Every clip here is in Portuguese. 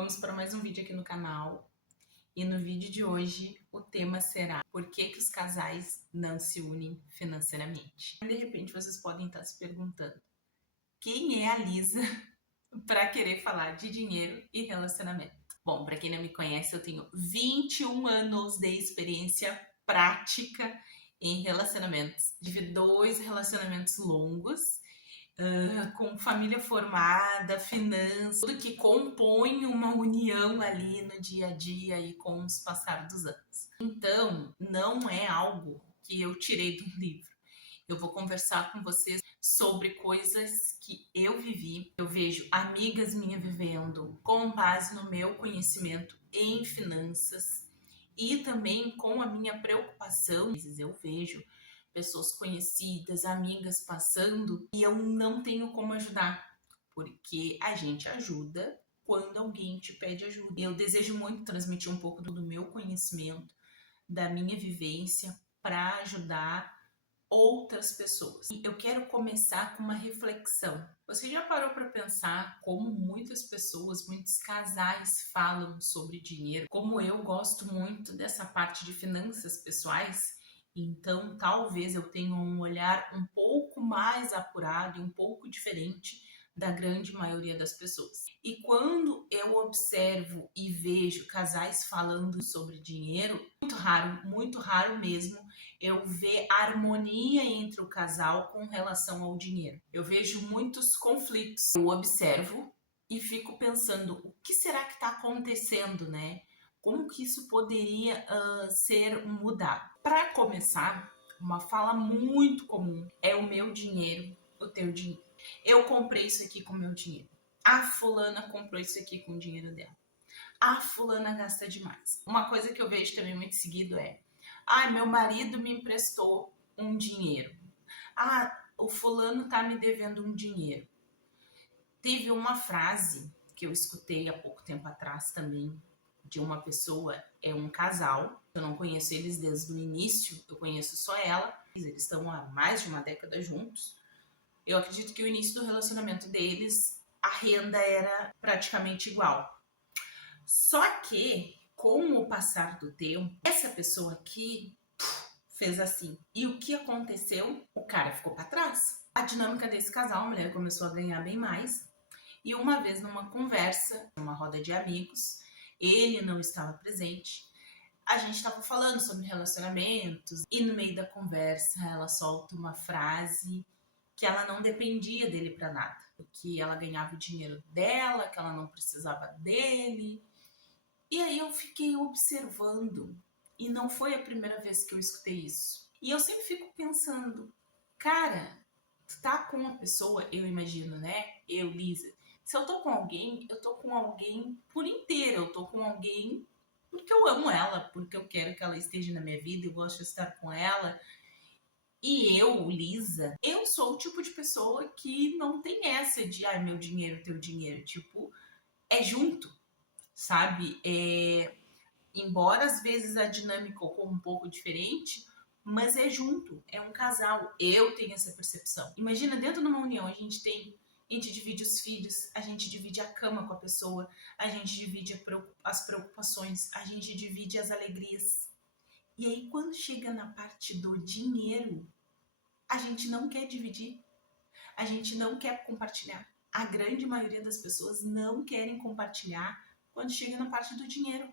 Vamos para mais um vídeo aqui no canal. E no vídeo de hoje o tema será: por que os casais não se unem financeiramente? De repente vocês podem estar se perguntando: quem é a Lisa para querer falar de dinheiro e relacionamento? Bom, para quem não me conhece, eu tenho 21 anos de experiência prática em relacionamentos. Tive 2 relacionamentos longos, com família formada, finanças, tudo que compõe uma união ali no dia a dia e com os passar dos anos. Então, não é algo que eu tirei do livro. Eu vou conversar com vocês sobre coisas que eu vivi. Eu vejo amigas minhas vivendo com base no meu conhecimento em finanças e também com a minha preocupação. Eu vejo pessoas conhecidas, amigas passando e eu não tenho como ajudar, porque a gente ajuda quando alguém te pede ajuda. Eu desejo muito transmitir um pouco do meu conhecimento, da minha vivência para ajudar outras pessoas. E eu quero começar com uma reflexão. Você já parou para pensar como muitas pessoas, muitos casais falam sobre dinheiro? Como eu gosto muito dessa parte de finanças pessoais, então talvez eu tenha um olhar um pouco mais apurado e um pouco diferente da grande maioria das pessoas. E quando eu observo e vejo casais falando sobre dinheiro, muito raro mesmo eu ver harmonia entre o casal com relação ao dinheiro. Eu vejo muitos conflitos. Eu observo e fico pensando, o que será que está acontecendo, né? Como que isso poderia ser mudado? Para começar, uma fala muito comum é: o meu dinheiro, o teu dinheiro. Eu comprei isso aqui com o meu dinheiro. A fulana comprou isso aqui com o dinheiro dela. A fulana gasta demais. Uma coisa que eu vejo também muito seguido é: meu marido me emprestou um dinheiro. O fulano tá me devendo um dinheiro. Teve uma frase que eu escutei há pouco tempo atrás também, de uma pessoa, é um casal. Eu não conheço eles desde o início, eu conheço só ela. Eles estão há mais de uma década juntos. Eu acredito que o início do relacionamento deles, a renda era praticamente igual. Só que, com o passar do tempo, essa pessoa aqui fez assim. E o que aconteceu? O cara ficou para trás. A dinâmica desse casal, a mulher começou a ganhar bem mais. E uma vez numa conversa, numa roda de amigos, ele não estava presente. A gente estava falando sobre relacionamentos e no meio da conversa ela solta uma frase que ela não dependia dele para nada, que ela ganhava o dinheiro dela, que ela não precisava dele. E aí eu fiquei observando, e não foi a primeira vez que eu escutei isso. E eu sempre fico pensando, cara, tu tá com uma pessoa, eu imagino, né? Eu, Lisa, se eu tô com alguém, eu tô com alguém por inteiro, eu tô com alguém porque eu amo ela, porque eu quero que ela esteja na minha vida, eu gosto de estar com ela. E eu, Lisa, eu sou o tipo de pessoa que não tem essa de, meu dinheiro, teu dinheiro. Tipo, é junto, sabe? Embora às vezes a dinâmica ocorra um pouco diferente, mas é junto, é um casal. Eu tenho essa percepção. Imagina, dentro de uma união, a gente divide os filhos, a gente divide a cama com a pessoa, a gente divide as preocupações, a gente divide as alegrias. E aí, quando chega na parte do dinheiro, a gente não quer dividir, a gente não quer compartilhar. A grande maioria das pessoas não querem compartilhar quando chega na parte do dinheiro.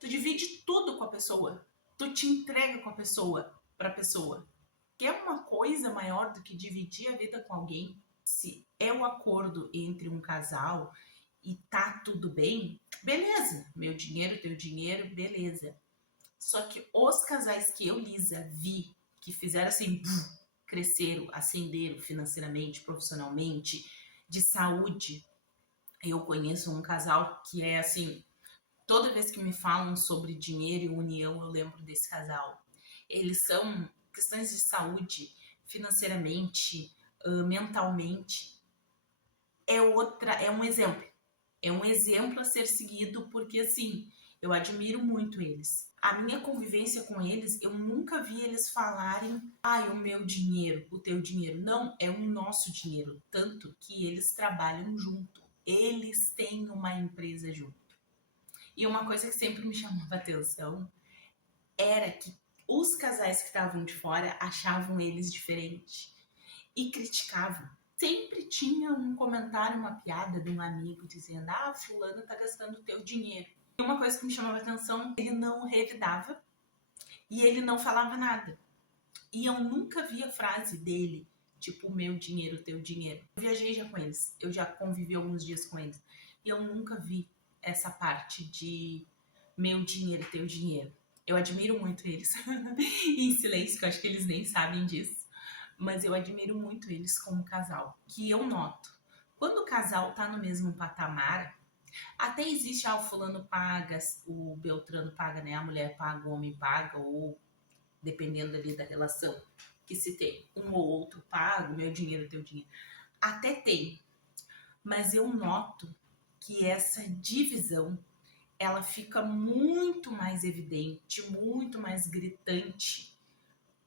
Tu divide tudo com a pessoa, tu te entrega com a pessoa, pra pessoa. Quer uma coisa maior do que dividir a vida com alguém? Se é o acordo entre um casal e tá tudo bem, beleza. Meu dinheiro, teu dinheiro, beleza. Só que os casais que eu, Lisa, vi, que fizeram assim, cresceram, ascenderam financeiramente, profissionalmente, de saúde. Eu conheço um casal que é assim, toda vez que me falam sobre dinheiro e união, eu lembro desse casal. Eles são questões de saúde, financeiramente, mentalmente. É um exemplo. É um exemplo a ser seguido, porque assim, eu admiro muito eles. A minha convivência com eles, eu nunca vi eles falarem: o meu dinheiro, o teu dinheiro. Não, é o nosso dinheiro. Tanto que eles trabalham junto. eles têm uma empresa junto. E uma coisa que sempre me chamava atenção era que os casais que estavam de fora achavam eles diferentes e criticavam. Sempre tinha um comentário, uma piada de um amigo dizendo: ah, fulano tá gastando o teu dinheiro. E uma coisa que me chamava atenção, ele não revidava e ele não falava nada. E eu nunca vi a frase dele, tipo, meu dinheiro, teu dinheiro. Eu viajei já com eles, eu já convivi alguns dias com eles. E eu nunca vi essa parte de meu dinheiro, teu dinheiro. Eu admiro muito eles. Em silêncio, que eu acho que eles nem sabem disso. Mas eu admiro muito eles como casal. Que eu noto. Quando o casal tá no mesmo patamar, até existe, o fulano paga, o Beltrano paga, né? A mulher paga, o homem paga, ou dependendo ali da relação que se tem. Um ou outro paga, o meu dinheiro, o teu dinheiro. Até tem. Mas eu noto que essa divisão ela fica muito mais evidente, muito mais gritante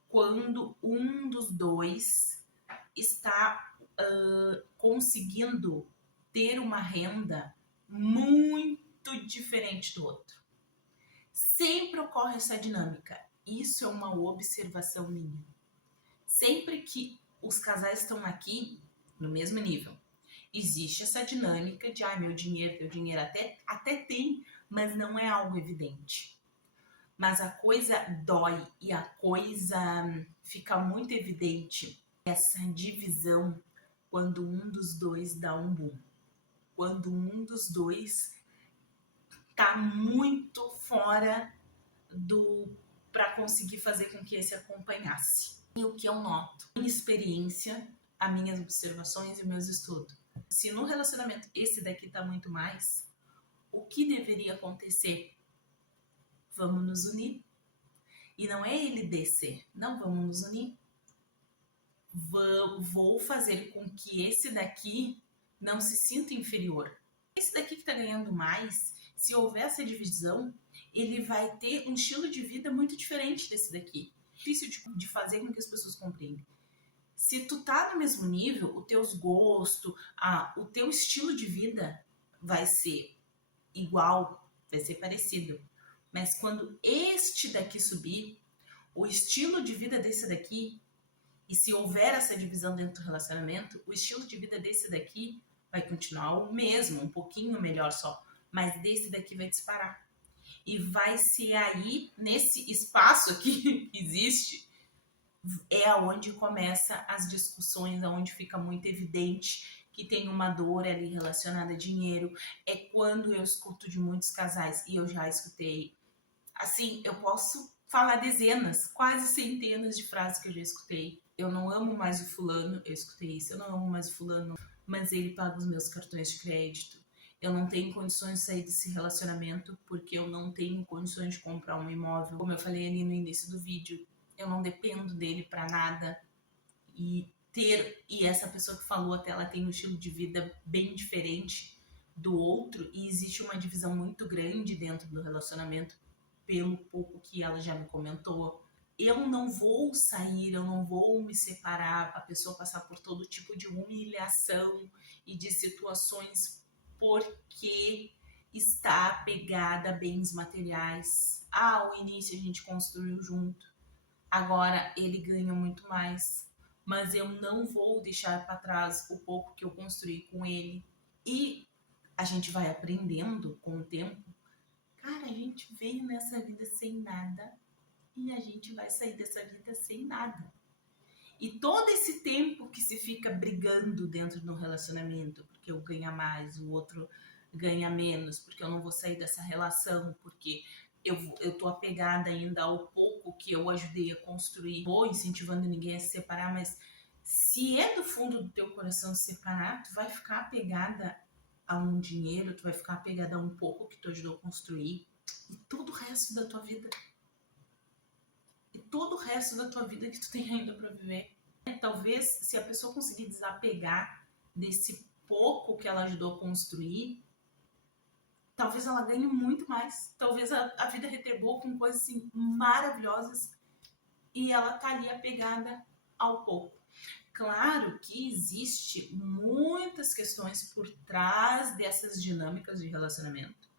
quando um dos dois está conseguindo ter uma renda muito diferente do outro. Sempre ocorre essa dinâmica. Isso é uma observação minha. Sempre que os casais estão aqui no mesmo nível, existe essa dinâmica de meu dinheiro, teu dinheiro, até tem, mas não é algo evidente. Mas a coisa dói e a coisa fica muito evidente, essa divisão, quando um dos dois dá um boom. Quando um dos dois tá muito fora para conseguir fazer com que esse acompanhasse. E o que eu noto? Minha experiência, as minhas observações e meus estudos. Se no relacionamento esse daqui tá muito mais, o que deveria acontecer? Vamos nos unir. E não é ele descer. Não, vamos nos unir. Vou fazer com que esse daqui não se sinta inferior. Esse daqui que tá ganhando mais, se houver essa divisão, ele vai ter um estilo de vida muito diferente desse daqui. Difícil de fazer com que as pessoas compreendam. Se tu tá no mesmo nível, os teus gostos, o teu estilo de vida vai ser igual, vai ser parecido. Mas quando este daqui subir, o estilo de vida desse daqui, e se houver essa divisão dentro do relacionamento, o estilo de vida desse daqui vai continuar o mesmo, um pouquinho melhor só, mas desse daqui vai disparar. E vai ser aí, nesse espaço aqui que existe, é aonde começa as discussões, aonde fica muito evidente que tem uma dor ali relacionada a dinheiro. É quando eu escuto de muitos casais, e eu já escutei, assim, eu posso falar dezenas, quase centenas de frases que eu já escutei. Eu não amo mais o fulano, eu escutei isso, eu não amo mais o fulano, mas ele paga os meus cartões de crédito. Eu não tenho condições de sair desse relacionamento porque eu não tenho condições de comprar um imóvel. Como eu falei ali no início do vídeo, eu não dependo dele para nada. E essa pessoa que falou até, ela tem um estilo de vida bem diferente do outro e existe uma divisão muito grande dentro do relacionamento, pelo pouco que ela já me comentou. Eu não vou sair, eu não vou me separar, a pessoa passar por todo tipo de humilhação e de situações porque está apegada a bens materiais. Ao início a gente construiu junto, agora ele ganha muito mais, mas eu não vou deixar para trás o pouco que eu construí com ele. E a gente vai aprendendo com o tempo. Cara, a gente veio nessa vida sem nada e a gente vai sair dessa vida sem nada. E todo esse tempo que se fica brigando dentro do relacionamento, porque eu ganho mais, o outro ganha menos, porque eu não vou sair dessa relação, porque eu tô apegada ainda ao pouco que eu ajudei a construir. Vou incentivando ninguém a se separar, mas se é do fundo do teu coração se separar, tu vai ficar apegada a um dinheiro, tu vai ficar apegada a um pouco que tu ajudou a construir e todo o resto da tua vida. E todo o resto da tua vida que tu tem ainda para viver. Talvez, se a pessoa conseguir desapegar desse pouco que ela ajudou a construir, talvez ela ganhe muito mais. Talvez a vida retribua com coisas assim maravilhosas e ela tá ali apegada ao pouco. Claro que existe muitas questões por trás dessas dinâmicas de relacionamento.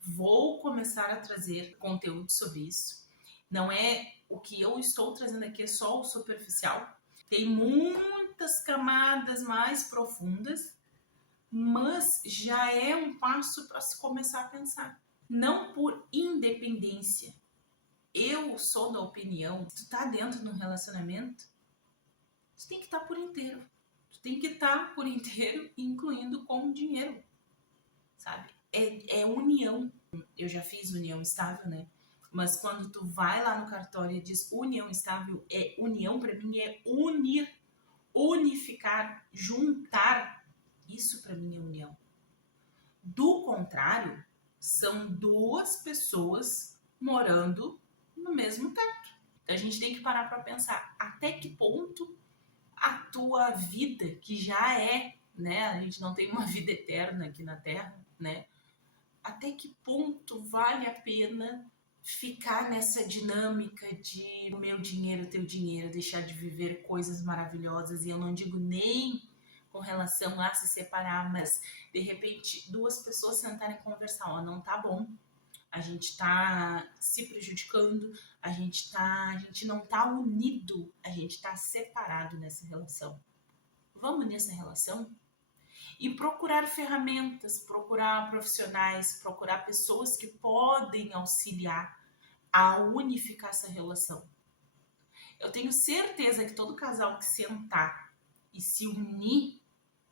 Vou começar a trazer conteúdo sobre isso. Não é o que eu estou trazendo aqui, é só o superficial. Tem muitas camadas mais profundas, mas já é um passo para se começar a pensar. Não por independência. Eu sou da opinião, se tu tá dentro de um relacionamento, tu tem que estar por inteiro. Tu tem que estar por inteiro, incluindo com o dinheiro, sabe? É união. Eu já fiz união estável, né? Mas quando tu vai lá no cartório e diz união estável, é união, para mim é unir, unificar, juntar. Isso para mim é união. Do contrário, são duas pessoas morando no mesmo teto. Então a gente tem que parar para pensar até que ponto a tua vida, que já é, né? A gente não tem uma vida eterna aqui na Terra, né? Até que ponto vale a pena ficar nessa dinâmica de o meu dinheiro, o teu dinheiro, deixar de viver coisas maravilhosas? E eu não digo nem com relação a se separar, mas de repente duas pessoas sentarem e conversar, ó, não tá bom, a gente tá se prejudicando, a gente não tá unido, a gente tá separado nessa relação. Vamos nessa relação? E procurar ferramentas, procurar profissionais, procurar pessoas que podem auxiliar a unificar essa relação. Eu tenho certeza que todo casal que sentar e se unir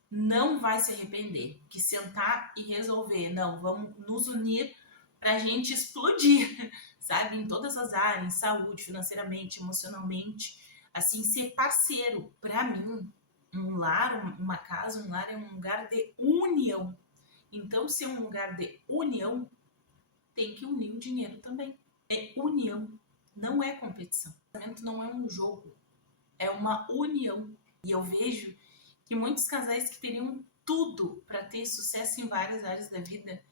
não vai se arrepender. Que sentar e resolver, não, vamos nos unir pra gente explodir, sabe? Em todas as áreas, saúde, financeiramente, emocionalmente. Assim, ser parceiro, pra mim, um lar, uma casa, um lar é um lugar de união. Então, se é um lugar de união, tem que unir o dinheiro também. É união, não é competição. O casamento não é um jogo, é uma união. E eu vejo que muitos casais que teriam tudo para ter sucesso em várias áreas da vida,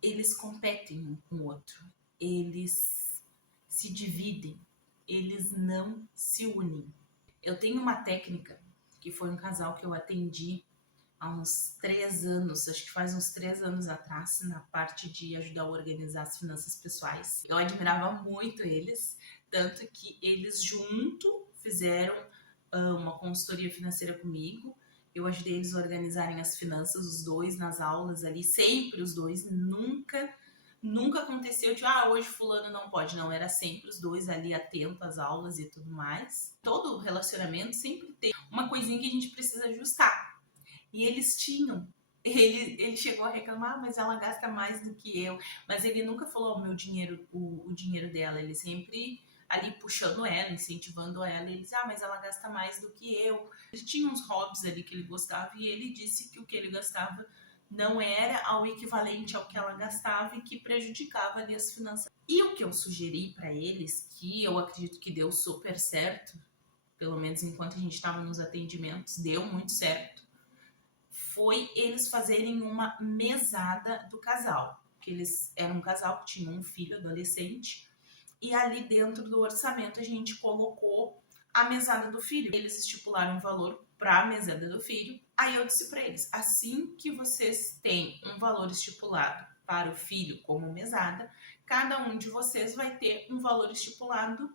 eles competem um com o outro, eles se dividem, eles não se unem. Eu tenho uma técnica que foi um casal que eu atendi há uns 3 anos, acho que faz uns 3 anos atrás, na parte de ajudar a organizar as finanças pessoais. Eu admirava muito eles, tanto que eles junto fizeram uma consultoria financeira comigo. Eu ajudei eles a organizarem as finanças, os dois nas aulas ali, sempre os dois, nunca aconteceu de, hoje fulano não pode, não, era sempre os dois ali atentos às aulas e tudo mais. Todo relacionamento sempre tem uma coisinha que a gente precisa ajustar. E eles tinham. Ele chegou a reclamar, mas ela gasta mais do que eu. Mas ele nunca falou o meu dinheiro, o dinheiro dela. Ele sempre ali puxando ela, incentivando ela. E ele disse, mas ela gasta mais do que eu. Ele tinha uns hobbies ali que ele gostava e ele disse que o que ele gastava não era ao equivalente ao que ela gastava e que prejudicava ali as finanças. E o que eu sugeri para eles, que eu acredito que deu super certo, pelo menos enquanto a gente estava nos atendimentos, deu muito certo, foi eles fazerem uma mesada do casal. Que eles eram um casal que tinha um filho adolescente e ali dentro do orçamento a gente colocou a mesada do filho. Eles estipularam um valor para a mesada do filho. Aí eu disse para eles, assim que vocês têm um valor estipulado para o filho como mesada, cada um de vocês vai ter um valor estipulado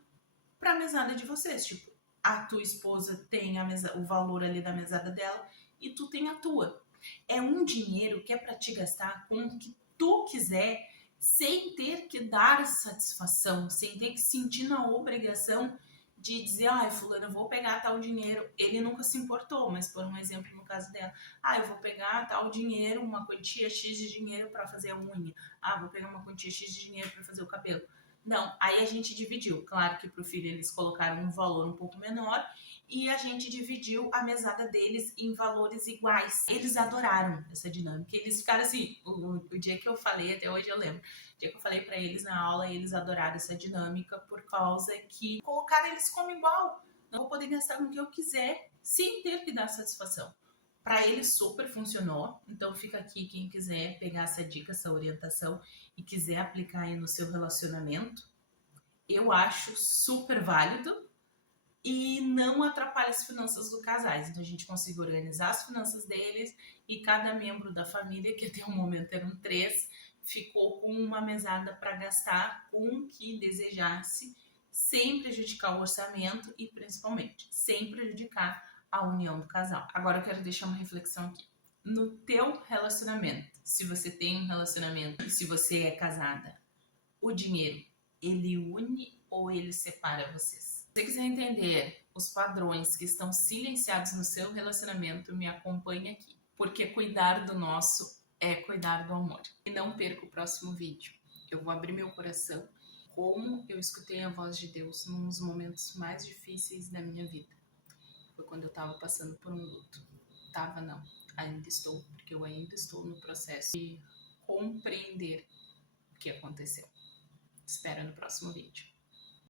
para a mesada de vocês. Tipo, a tua esposa tem o valor ali da mesada dela e tu tem a tua. É um dinheiro que é para te gastar com o que tu quiser, sem ter que dar satisfação, sem ter que sentir na obrigação de dizer, fulano, eu vou pegar tal dinheiro. Ele nunca se importou, mas por um exemplo no caso dela, eu vou pegar tal dinheiro, uma quantia X de dinheiro para fazer a unha. Vou pegar uma quantia X de dinheiro para fazer o cabelo. Não, aí a gente dividiu. Claro que pro filho eles colocaram um valor um pouco menor e a gente dividiu a mesada deles em valores iguais. Eles adoraram essa dinâmica. Eles ficaram assim, o dia que eu falei, até hoje eu lembro, o dia que eu falei para eles na aula, eles adoraram essa dinâmica por causa que colocaram eles como igual. Não vou poder gastar no que eu quiser sem ter que dar satisfação. Para eles super funcionou, então fica aqui quem quiser pegar essa dica, essa orientação e quiser aplicar aí no seu relacionamento. Eu acho super válido, e não atrapalha as finanças do casais. Então a gente conseguiu organizar as finanças deles e cada membro da família, que até o momento eram 3, ficou com uma mesada para gastar com o que desejasse, sem prejudicar o orçamento e principalmente sem prejudicar a união do casal. Agora eu quero deixar uma reflexão aqui. No teu relacionamento, se você tem um relacionamento e se você é casada, o dinheiro, ele une ou ele separa vocês? Se você quiser entender os padrões que estão silenciados no seu relacionamento, me acompanhe aqui. Porque cuidar do nosso é cuidar do amor. E não perca o próximo vídeo. Eu vou abrir meu coração como eu escutei a voz de Deus num dos momentos mais difíceis da minha vida. Foi quando eu estava passando por um luto. Tava não, ainda estou, porque eu ainda estou no processo de compreender o que aconteceu. Espero no próximo vídeo.